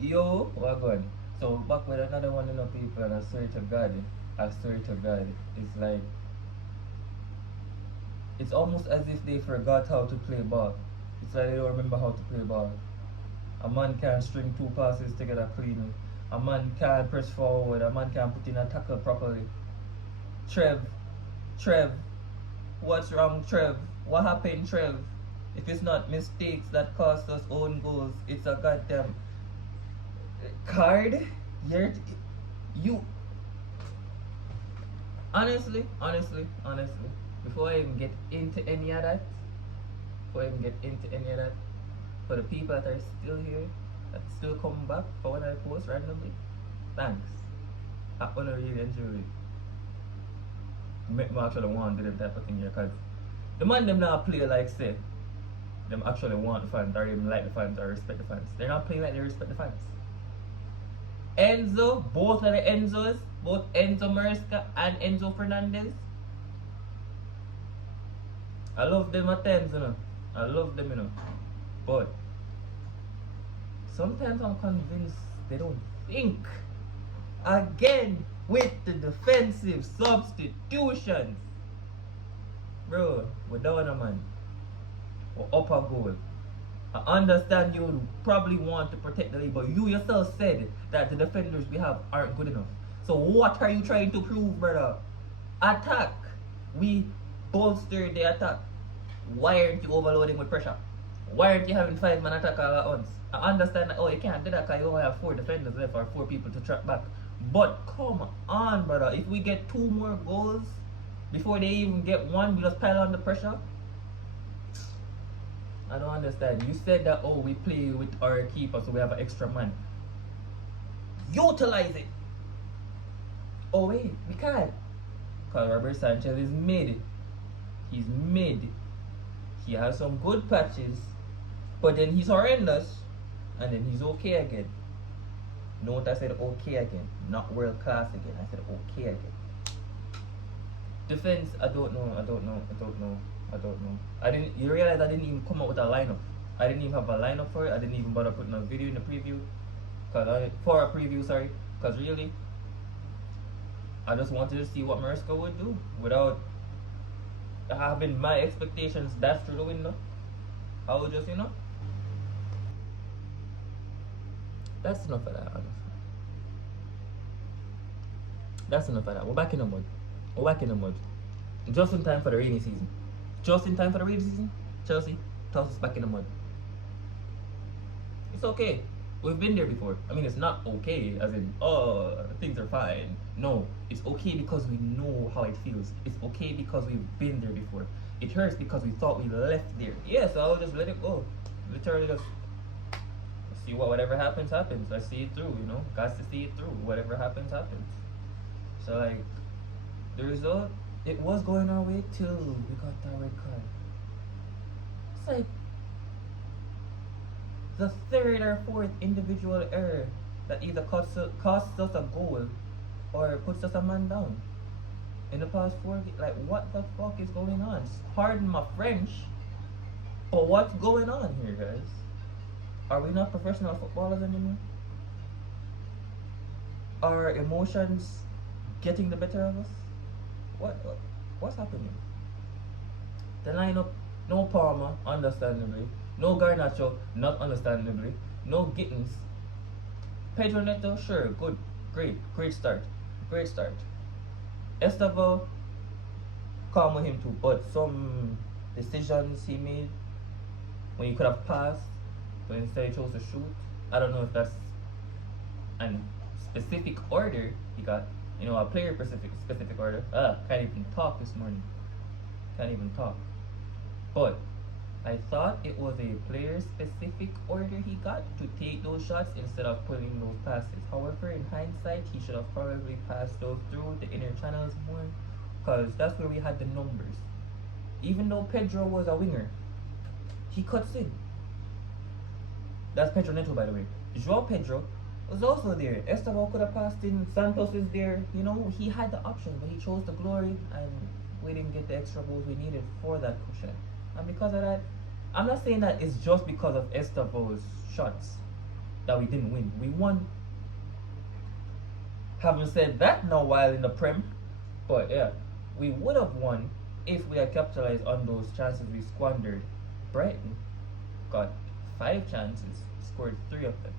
Yo, what going? So back with another one, people, and I swear to God, it's like it's almost as if they forgot how to play ball. It's like they don't remember how to play ball. A man can't string two passes together cleanly. A man can't press forward. A man can't put in a tackle properly. Trev, Trev, what's wrong, Trev? What happened, Trev? If it's not mistakes that cost us own goals, it's a goddamn card. You're, you honestly, before I even get into any of that, for the people that are still here, that still come back for when I post randomly, thanks. I wanna really enjoy it. Make me actually want to do them type of thing here, cause the man them not play like say them actually want the fans or even like the fans or respect the fans. They're not playing like they respect the fans. Enzo, both of the Enzos, both Enzo Maresca and Enzo Fernandez. I love them at times, I love them, But sometimes I'm convinced they don't think. Again, with the defensive substitutions. Bro, we're down a man. We're up a goal. I understand you probably want to protect the league, but you yourself said that the defenders we have aren't good enough. So what are you trying to prove, brother? Attack. We bolster the attack. Why aren't you overloading with pressure? Why aren't you having 5-man attack all at once? I understand that, you can't do that because you only have 4 defenders left or 4 people to track back. But come on, brother. If we get 2 more goals before they even get 1, we just pile on the pressure. I don't understand. You said that, we play with our keeper, so we have an extra man. Utilize it. Oh, wait, we can't. Because Robert Sanchez is mid. He's mid. He has some good patches, but then he's horrendous, and then he's okay again. Note I said okay again, not world class again. I said okay again. Defense, I don't know. You realize I didn't even come up with a lineup. I didn't even have a lineup for it. I didn't even bother putting a video in the preview. For a preview, sorry. Because really, I just wanted to see what Maresca would do without having my expectations dashed through the window. I would just, That's enough of that, honestly. That's enough of that. We're back in the mud. Just in time for the rainy season. Chelsea, toss us back in the mud. It's okay. We've been there before. I mean, it's not okay as in, things are fine. No, it's okay because we know how it feels. It's okay because we've been there before. It hurts because we thought we left there. Yeah, so I'll just let it go. Literally just see whatever happens. I see it through, Got to see it through. Whatever happens. So, like, the result, it was going our way till we got that red card. It's like the 3rd or 4th individual error that either costs us a goal or puts us a man down in the past 4 games. Like, what the fuck is going on? Pardon my French, but what's going on here, guys? Are we not professional footballers anymore? Are emotions getting the better of us? What's happening? The lineup, no Palmer, understandably. No Garnacho, not understandably. No Gittins. Pedro Neto, sure, good. Great start. Estevao, calm with him too, but some decisions he made when he could have passed, but instead he chose to shoot. I don't know if that's a specific order he got. A player specific order. Can't even talk this morning. But I thought it was a player-specific order he got to take those shots instead of putting those passes. However, in hindsight, he should have probably passed those through the inner channels more, because that's where we had the numbers. Even though Pedro was a winger, he cuts in. That's Pedro Neto, by the way. Joao Pedro was also there. Estevao could have passed in. Santos is there. He had the option, but he chose the glory, and we didn't get the extra goals we needed for that cushion. And because of that, I'm not saying that it's just because of Estevao's shots. that we didn't win. We won. Having said that, now while in the Prem, but yeah, we would have won if we had capitalized on those chances we squandered. Brighton got 5 chances, scored 3 of them.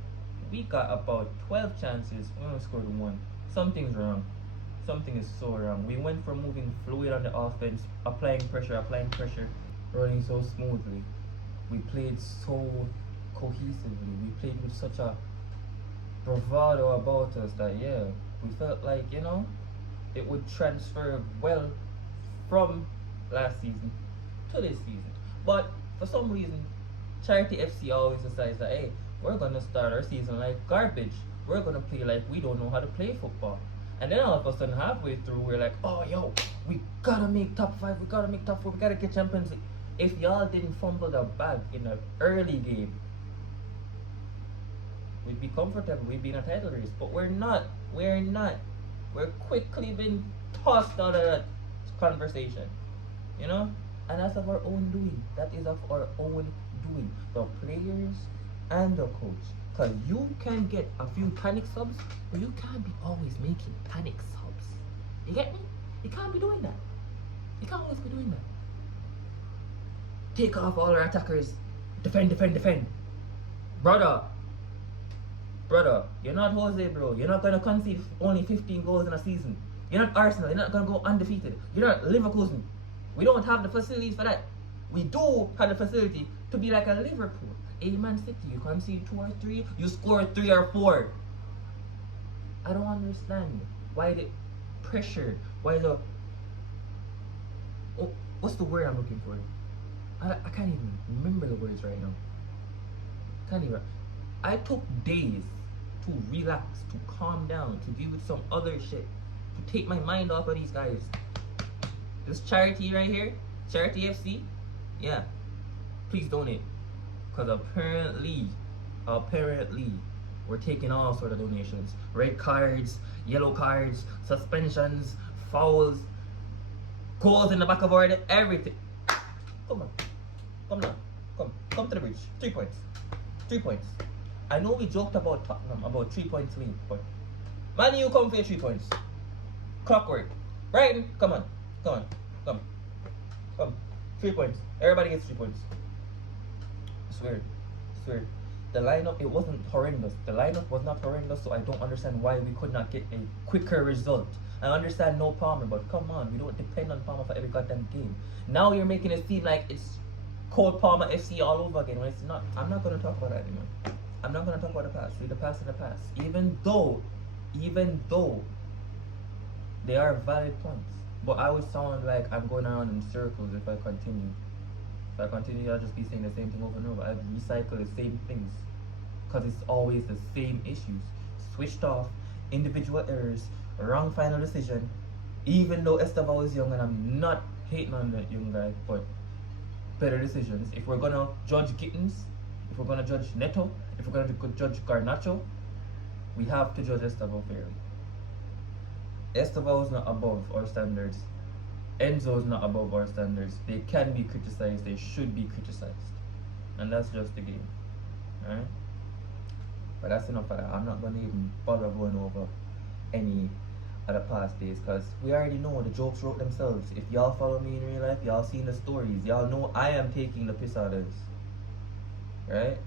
We got about 12 chances, we only scored 1. Something's wrong. Something is so wrong. We went from moving fluid on the offense, applying pressure, running so smoothly. We played so cohesively. We played with such a bravado about us that, yeah, we felt like, it would transfer well from last season to this season. But for some reason, Charity FC always decides that, hey, we're going to start our season like garbage. We're going to play like we don't know how to play football. And then all of a sudden, halfway through, we're like, oh, yo, we got to make top 5, we got to make top 4, we got to get Champions League. If y'all didn't fumble the bag in the early game, we'd be comfortable, we'd be in a title race. But we're not. We're quickly being tossed out of that conversation. And that's of our own doing. That is of our own doing. The players and the coach. Because you can get a few panic subs, but you can't be always making panic subs. You get me? You can't be doing that. You can't always be doing that. Take off all our attackers. Defend. Brother, you're not Jose, bro. You're not going to concede only 15 goals in a season. You're not Arsenal. You're not going to go undefeated. You're not Leverkusen. We don't have the facilities for that. We do have the facility to be like a Liverpool. A Man City, you concede 2 or 3, you score 3 or 4. I don't understand why the pressure, why the, what's the word I'm looking for? I can't even remember the words right now. I took days to relax, to calm down, to deal with some other shit, to take my mind off of these guys. This charity right here, Charity FC, yeah, please donate. Because apparently, we're taking all sort of donations. Red cards, yellow cards, suspensions, fouls, goals in the back of our head, everything. Come to the bridge. 3 points. 3 points. I know we joked about Tottenham, about 3 points lead, but Man U come for your 3 points. Clockwork. Brighton, come on. 3 points. Everybody gets 3 points. I swear. The lineup, it wasn't horrendous. The lineup was not horrendous, so I don't understand why we could not get a quicker result. I understand no Palmer, but come on, we don't depend on Palmer for every goddamn game. Now you're making it seem like it's Cole Palmer FC all over again when it's not. I'm not going to talk about that anymore. I'm not going to talk about the past. Leave the past in the past. Even though they are valid points. But I would sound like I'm going around in circles if I continue. If I continue, I'll just be saying the same thing over and over. I recycle the same things. Because it's always the same issues. Switched off, individual errors, wrong final decision. Even though Estevao is young and I'm not hating on that young guy, but better decisions. If we're going to judge Gittins, if we're going to judge Neto, if we're going to judge Garnacho, we have to judge Estevao fairly. Estevao is not above our standards. Enzo is not above our standards. They can be criticized. They should be criticized. And that's just the game. Alright? But that's enough of that. I'm not going to even bother going over any of the past days because we already know the jokes wrote themselves. If y'all follow me in real life, y'all seen the stories. Y'all know I am taking the piss out of this. Right?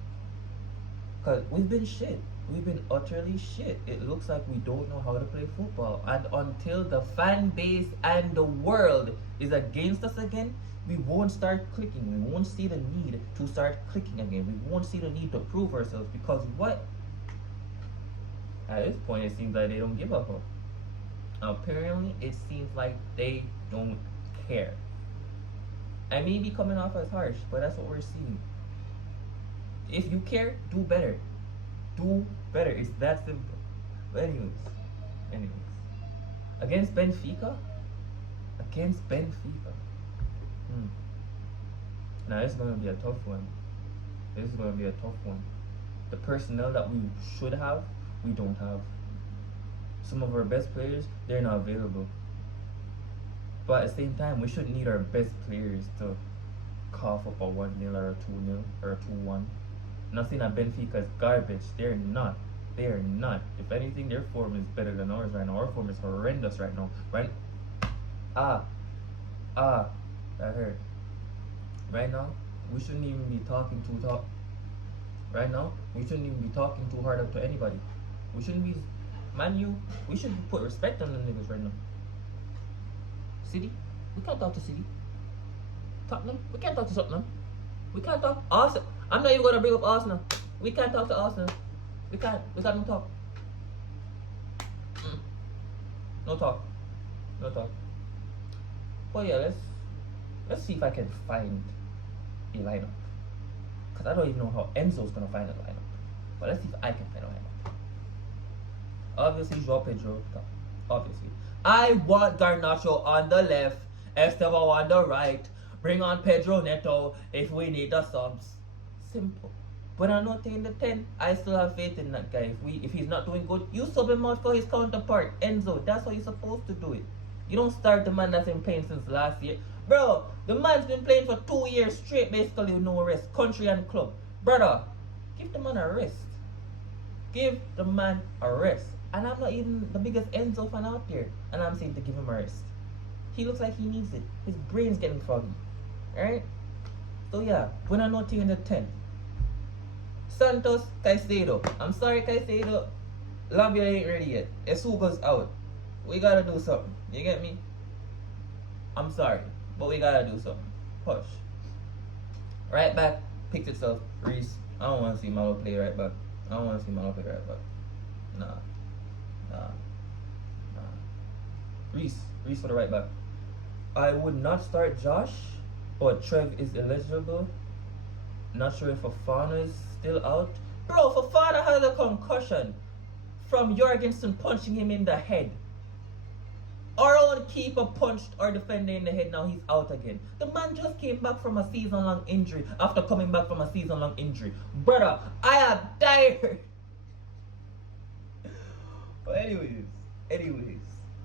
Because we've been shit. We've been utterly shit. It looks like we don't know how to play football. And until the fan base and the world is against us again, we won't start clicking. We won't see the need to start clicking again. We won't see the need to prove ourselves because what? At this point, it seems like they don't give a fuck. Apparently, it seems like they don't care. I may be coming off as harsh, but that's what we're seeing. If you care, do better. Do better. It's that simple. But anyways. Against Benfica? Now, it's going to be a tough one. The personnel that we should have, we don't have. Some of our best players, they're not available. But at the same time, we shouldn't need our best players to cough up a 1-0 or a 2-0 or a 2-1. Nothing at Benfica is garbage. They're not. They are not. If anything, their form is better than ours right now. Our form is horrendous right now. Right? Ah, that hurt. Right now, we shouldn't even be talking too talk. Right now, we shouldn't even be talking too hard up to anybody. We shouldn't be, man. We should put respect on the niggas right now. City, we can't talk to City. Tottenham, we can't talk to Tottenham. We can't talk Arsenal. I'm not even gonna bring up Arsenal. We can't talk to Arsenal. We can't. We can't talk. No talk. No talk. But yeah, let's see if I can find a lineup. Cause I don't even know how Enzo's gonna find a lineup. But let's see if I can find a lineup. Obviously, João Pedro. Obviously, I want Garnacho on the left, Estevao on the right. Bring on Pedro Neto if we need the subs. Simple. But I'm not taking the 10. I still have faith in that guy. If he's not doing good, you sub him out for his counterpart, Enzo. That's how you're supposed to do it. You don't start the man that's been playing since last year. Bro, the man's been playing for 2 years straight, basically with no rest. Country and club. Brother, give the man a rest. Give the man a rest. And I'm not even the biggest Enzo fan out there. And I'm saying to give him a rest. He looks like he needs it. His brain's getting foggy. Alright? So yeah, we're not taking the 10. Santos, Caicedo. I'm sorry, Caicedo. Lavia ain't ready yet. Esuga's out. We gotta do something. You get me? I'm sorry, but we gotta do something. Push. Right back, picked itself. Reese. I don't want to see Malo play right back. Nah. Reese for the right back. I would not start Josh, but Trev is eligible. Not sure if Fofana is still out. Bro, Fofana has a concussion from Jorgensen punching him in the head. Our own keeper punched our defender in the head, now he's out again. The man just came back from a season-long injury after coming back from a season-long injury. Brother, I am tired. But anyways,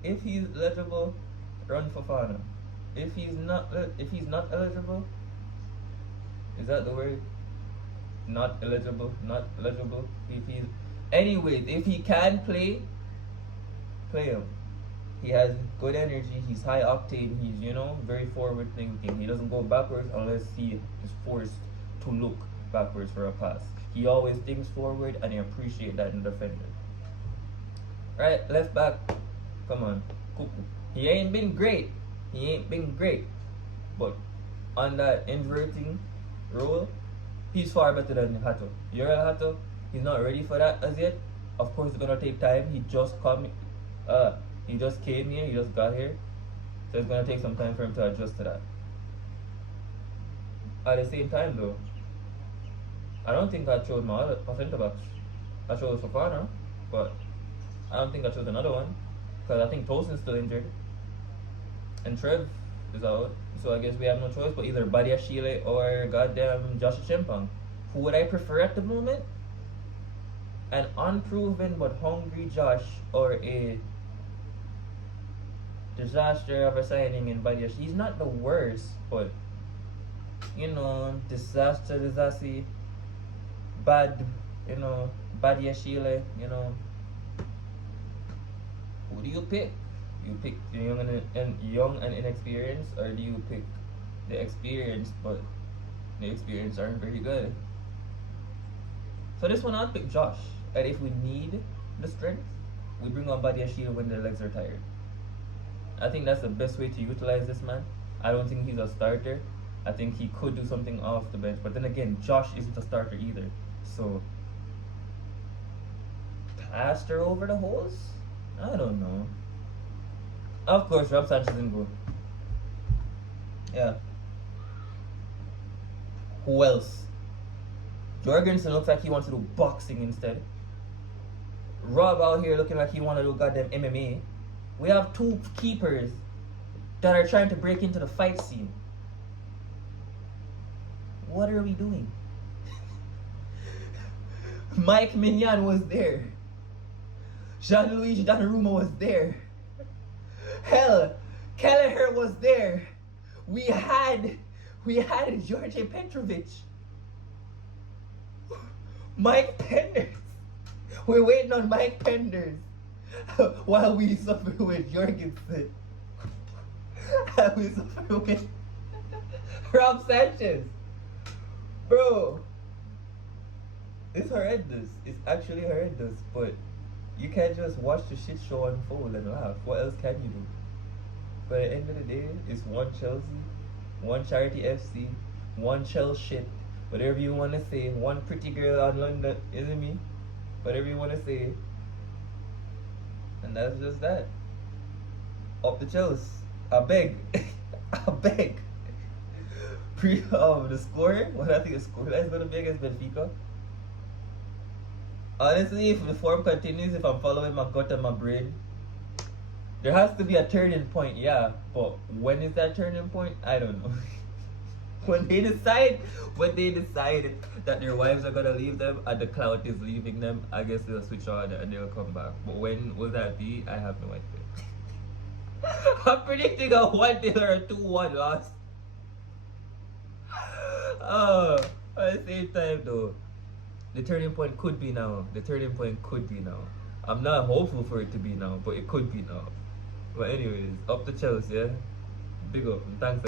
if he's eligible, run Fofana. If he's not eligible, is that the word? Not eligible. If he can play him. He has good energy, he's high octane, he's, very forward thinking. He doesn't go backwards unless he is forced to look backwards for a pass. He always thinks forward, and I appreciate that in the defender. Right, left back. Come on. Cuckoo. He ain't been great. But on that inverting role, he's far better than Hato. Uriel Hato, he's not ready for that as yet. Of course, it's gonna take time. He just came here. He just got here, so it's gonna take some time for him to adjust to that. At the same time, though, I don't think I chose my centre backs. I chose Fofana, but I don't think I chose another one because I think Tosin's still injured and Trev is out. So I guess we have no choice but either Badiashile or goddamn Josh Chempong. Who would I prefer at the moment? An unproven but hungry Josh, or a disaster of a signing in Badiashile? He's not the worst, but disaster, bad, Badiashile, Who do you pick? You pick the young and inexperienced, or do you pick the experienced but the experienced aren't very good? So this one I'll pick Josh. And if we need the strength, we bring on Badiashile when their legs are tired. I think that's the best way to utilize this man. I don't think he's a starter. I think he could do something off the bench. But then again, Josh isn't a starter either. So, plaster over the holes? I don't know. Of course, Rob Sanchez didn't go. Yeah. Who else? Jorgensen looks like he wants to do boxing instead. Rob out here looking like he want to do goddamn MMA. We have two keepers that are trying to break into the fight scene. What are we doing? Mike Mignon was there. Gianluigi Donnarumma was there. Hell, Kelleher was there. We had George Petrovic. Mike Penders. We're waiting on Mike Penders while we suffer with Jorgensen. While we suffer with Rob Sanchez. Bro, it's horrendous. It's actually horrendous. But you can't just watch the shit show unfold and laugh. What else can you do? But at the end of the day, it's one Chelsea, one Charity FC, one Chelsea shit, whatever you want to say, one pretty girl on London, isn't me? Whatever you want to say. And that's just that. Up the Chelsea. I beg. I beg. The score, what I think the score is going to be against Benfica. Honestly, if the form continues, if I'm following my gut and my brain, there has to be a turning point, yeah. But when is that turning point? I don't know. when they decide that their wives are gonna leave them and the clout is leaving them, I guess they'll switch on and they'll come back. But when will that be? I have no idea. I'm predicting a 1-0 or a 2-1 loss. At the same time though, the turning point could be now. The turning point could be now. I'm not hopeful for it to be now, but it could be now. But anyways, up to Chelsea, yeah? Big up and thanks.